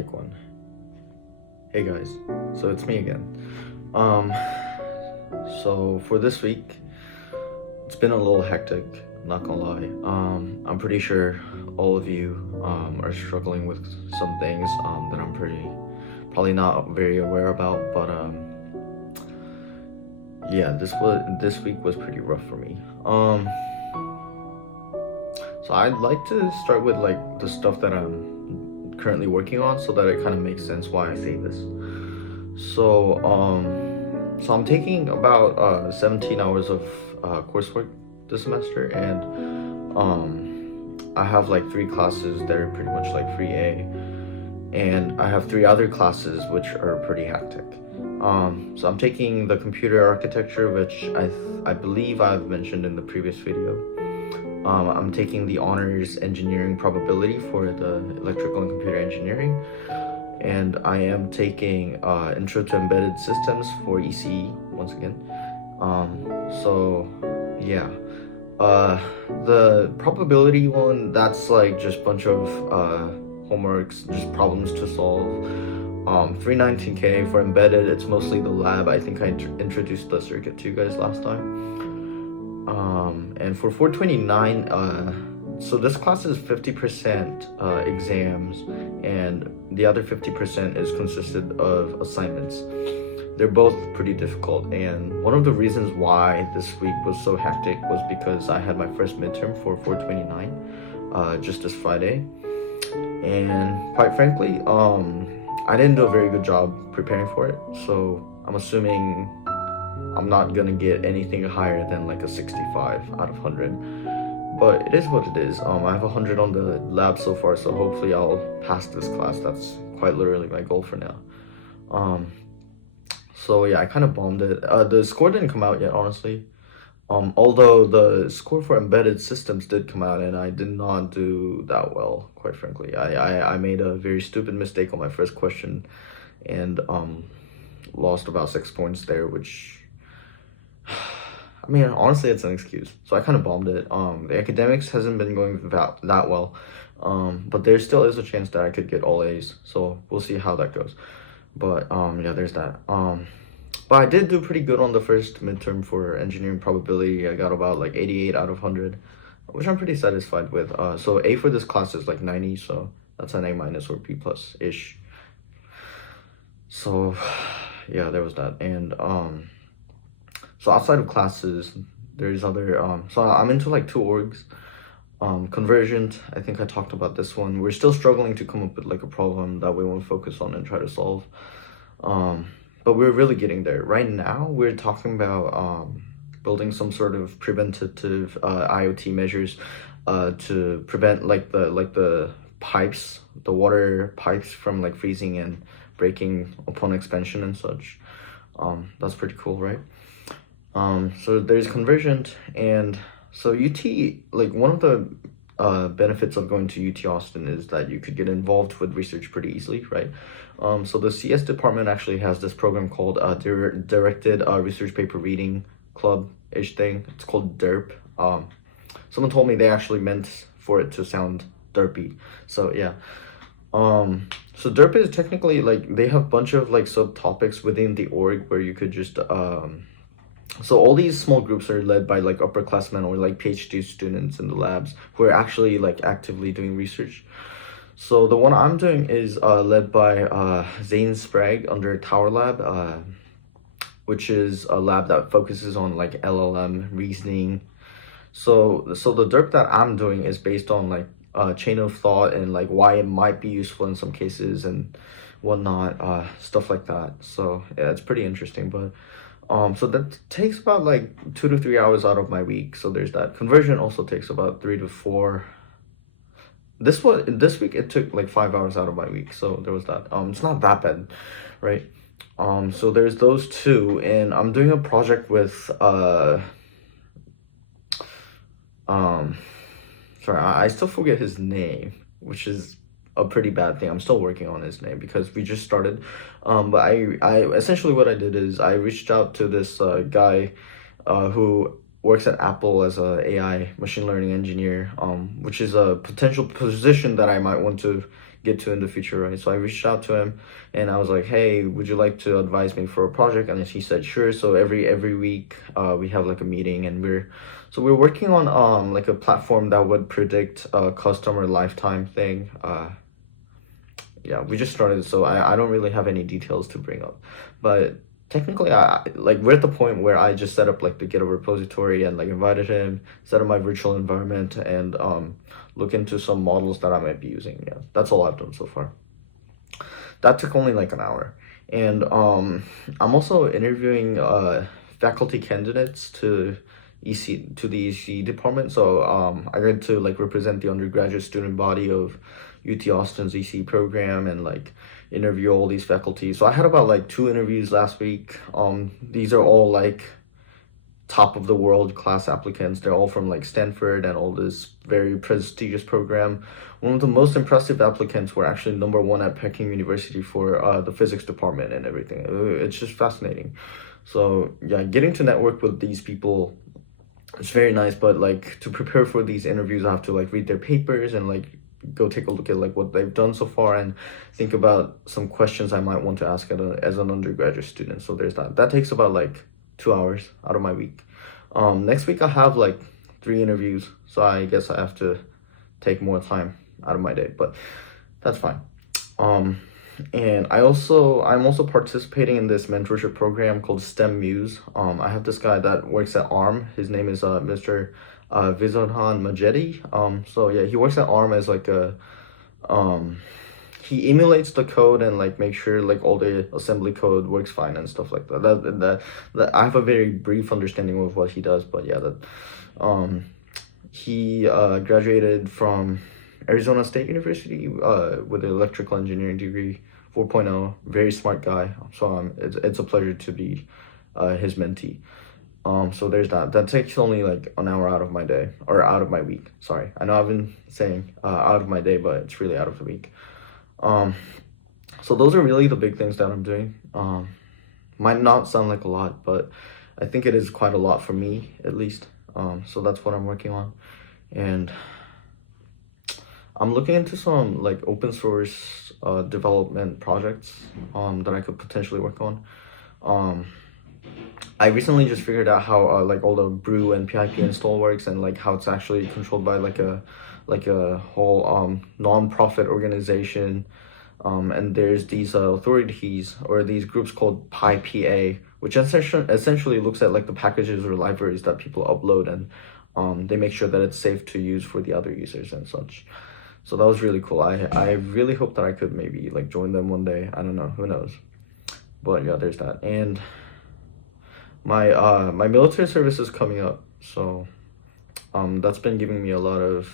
Take one. Hey guys, so it's me again. Um, so for this week, it's been a little hectic, not gonna lie. I'm pretty sure all of you are struggling with some things that I'm probably not very aware about, but yeah, this week was pretty rough for me. So I'd like to start with like the stuff that I'm currently working on, so that it kind of makes sense why I say this. So so I'm taking about 17 hours of coursework this semester, and I have like 3 classes that are pretty much like free A, and I have 3 other classes which are pretty hectic. So I'm taking the computer architecture, which I believe I've mentioned in the previous video. I'm taking the honors engineering probability for the electrical and computer engineering, and I am taking intro to embedded systems for ECE once again. So yeah, the probability one, that's like just bunch of homeworks, just problems to solve. 319K for embedded, it's mostly the lab. I think I introduced the circuit to you guys last time. And for 429, so this class is 50% exams, and the other 50% is consisted of assignments. They're both pretty difficult, and one of the reasons why this week was so hectic was because I had my first midterm for 429 just this Friday, and quite frankly, I didn't do a very good job preparing for it, so I'm assuming I'm not gonna get anything higher than like a 65 out of 100, but it is what it is. I have 100 on the lab so far, so hopefully I'll pass this class. That's quite literally my goal for now. So yeah, I kind of bombed it. The score didn't come out yet, honestly. Although the score for embedded systems did come out, and I did not do that well, quite frankly. I made a very stupid mistake on my first question, and lost about 6 points there, which, I mean, honestly, it's an excuse. So I kind of bombed it. The academics hasn't been going that well, but there still is a chance that I could get all A's. So we'll see how that goes. But yeah, there's that. But I did do pretty good on the first midterm for engineering probability. I got about like 88 out of 100, which I'm pretty satisfied with. So A for this class is like 90, so that's an A minus or B plus ish. So yeah, there was that. And so outside of classes, there's other, so I'm into like 2 orgs. Convergent, I think I talked about this one. We're still struggling to come up with like a problem that we want to focus on and try to solve. But we're really getting there. Right now, we're talking about building some sort of preventative IoT measures to prevent like the pipes, the water pipes from like freezing and breaking upon expansion and such. That's pretty cool, right? So there's Convergent, and so UT, like one of the benefits of going to UT Austin is that you could get involved with research pretty easily, right? So the CS department actually has this program called Directed Research Paper Reading Club-ish thing. It's called DERP. Someone told me they actually meant for it to sound derpy. So yeah. So DERP is technically like, they have a bunch of like subtopics within the org where you could just so all these small groups are led by like upperclassmen or like PhD students in the labs who are actually like actively doing research. So the one I'm doing is led by Zane Sprague under Tower Lab, which is a lab that focuses on like LLM reasoning. So the DERP that I'm doing is based on like chain of thought and like why it might be useful in some cases and whatnot, stuff like that. So yeah, it's pretty interesting. But so that takes about like 2 to 3 hours out of my week. So there's that. Conversion also takes about 3 to 4. This week it took like 5 hours out of my week. So there was that. It's not that bad, right? So there's those 2, and I'm doing a project with sorry, I still forget his name, which is a pretty bad thing. I'm still working on his name because we just started. But I essentially what I did is I reached out to this guy who works at Apple as a AI machine learning engineer, which is a potential position that I might want to get to in the future, right? So I reached out to him and I was like, hey, would you like to advise me for a project? And he said, sure. So every week, we have like a meeting, and we're working on like a platform that would predict a customer lifetime thing. Yeah, we just started, so I don't really have any details to bring up, but technically, I like we're at the point where I just set up like the GitHub repository and like invited him, set up my virtual environment, and look into some models that I might be using. Yeah, that's all I've done so far. That took only like an hour, and I'm also interviewing faculty candidates to the EC department. So I get to like represent the undergraduate student body of UT Austin's EC program and like interview all these faculty. So I had about like 2 interviews last week. These are all like top of the world class applicants. They're all from like Stanford and all this very prestigious program. One of the most impressive applicants were actually #1 at Peking University for the physics department and everything. It's just fascinating. So yeah, getting to network with these people, it's very nice, but like to prepare for these interviews, I have to like read their papers and like go take a look at like what they've done so far and think about some questions I might want to ask as an undergraduate student. So there's that. That takes about like 2 hours out of my week. Next week I have like 3 interviews, so I guess I have to take more time out of my day, but that's fine. And I'm also participating in this mentorship program called STEM Muse. I have this guy that works at ARM. His name is Mr. Vizodhan Majedi. So yeah, he works at ARM as like a he emulates the code and like make sure like all the assembly code works fine and stuff like that. That I have a very brief understanding of what he does, but yeah, he graduated from Arizona State University with an electrical engineering degree, 4.0. Very smart guy. So it's a pleasure to be his mentee. So there's that. That takes only like an hour out of my day, or out of my week. Sorry, I know I've been saying out of my day, but it's really out of the week. So those are really the big things that I'm doing. Might not sound like a lot, but I think it is quite a lot for me, at least. So that's what I'm working on, and I'm looking into some like open source development projects that I could potentially work on. I recently just figured out how like all the brew and pip install works, and like how it's actually controlled by like a whole non-profit organization, and there's these authorities or these groups called PyPA, which essentially looks at like the packages or libraries that people upload, and they make sure that it's safe to use for the other users and such. So that was really cool. I really hope that I could maybe like join them one day. I don't know, who knows, but yeah, there's that. And my military service is coming up, so that's been giving me a lot of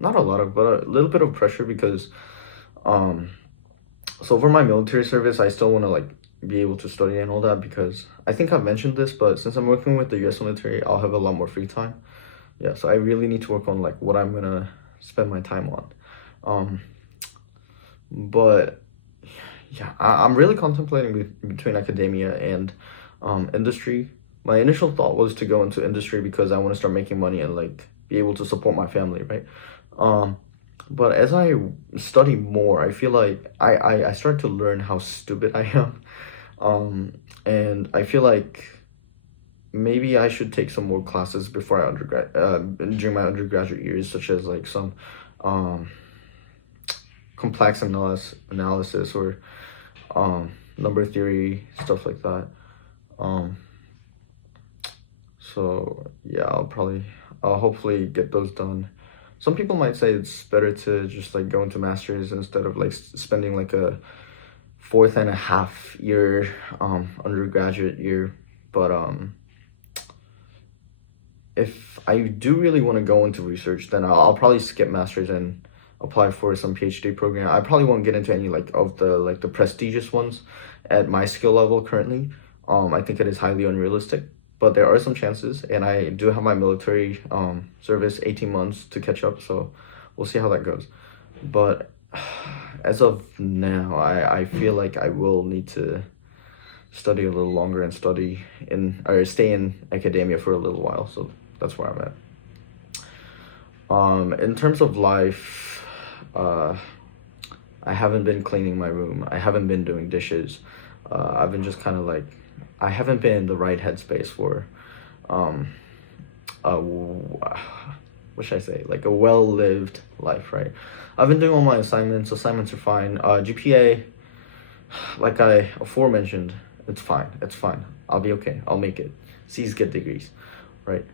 not a lot of, but a little bit of pressure, because so for my military service I still want to like be able to study and all that, because I think I've mentioned this, but since I'm working with the US military, I'll have a lot more free time. Yeah, so I really need to work on like what I'm gonna spend my time on. But yeah, I'm really contemplating between academia and industry. My initial thought was to go into industry because I want to start making money and like be able to support my family, right? But as I study more, I feel like I start to learn how stupid I am. And I feel like maybe I should take some more classes before during my undergraduate years, such as like some complex analysis or number theory, stuff like that. So yeah, I'll hopefully get those done. Some people might say it's better to just like go into masters instead of like spending like a 4.5 year undergraduate year. But if I do really want to go into research, then I'll probably skip masters and apply for some PhD program. I probably won't get into any like of the prestigious ones at my skill level currently. I think it is highly unrealistic, but there are some chances, and I do have my military service 18 months to catch up, so we'll see how that goes. But as of now, I feel like I will need to study a little longer and stay in academia for a little while. So that's where I'm at. In terms of life, I haven't been cleaning my room. I haven't been doing dishes. I've been just kind of like, I haven't been in the right headspace for, what should I say? Like a well-lived life, right? I've been doing all my assignments. Assignments are fine. GPA, like I aforementioned, it's fine. It's fine. I'll be okay. I'll make it. C's get degrees, right?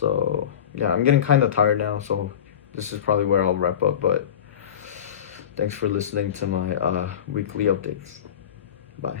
So yeah, I'm getting kind of tired now, so this is probably where I'll wrap up, but thanks for listening to my weekly updates. Bye.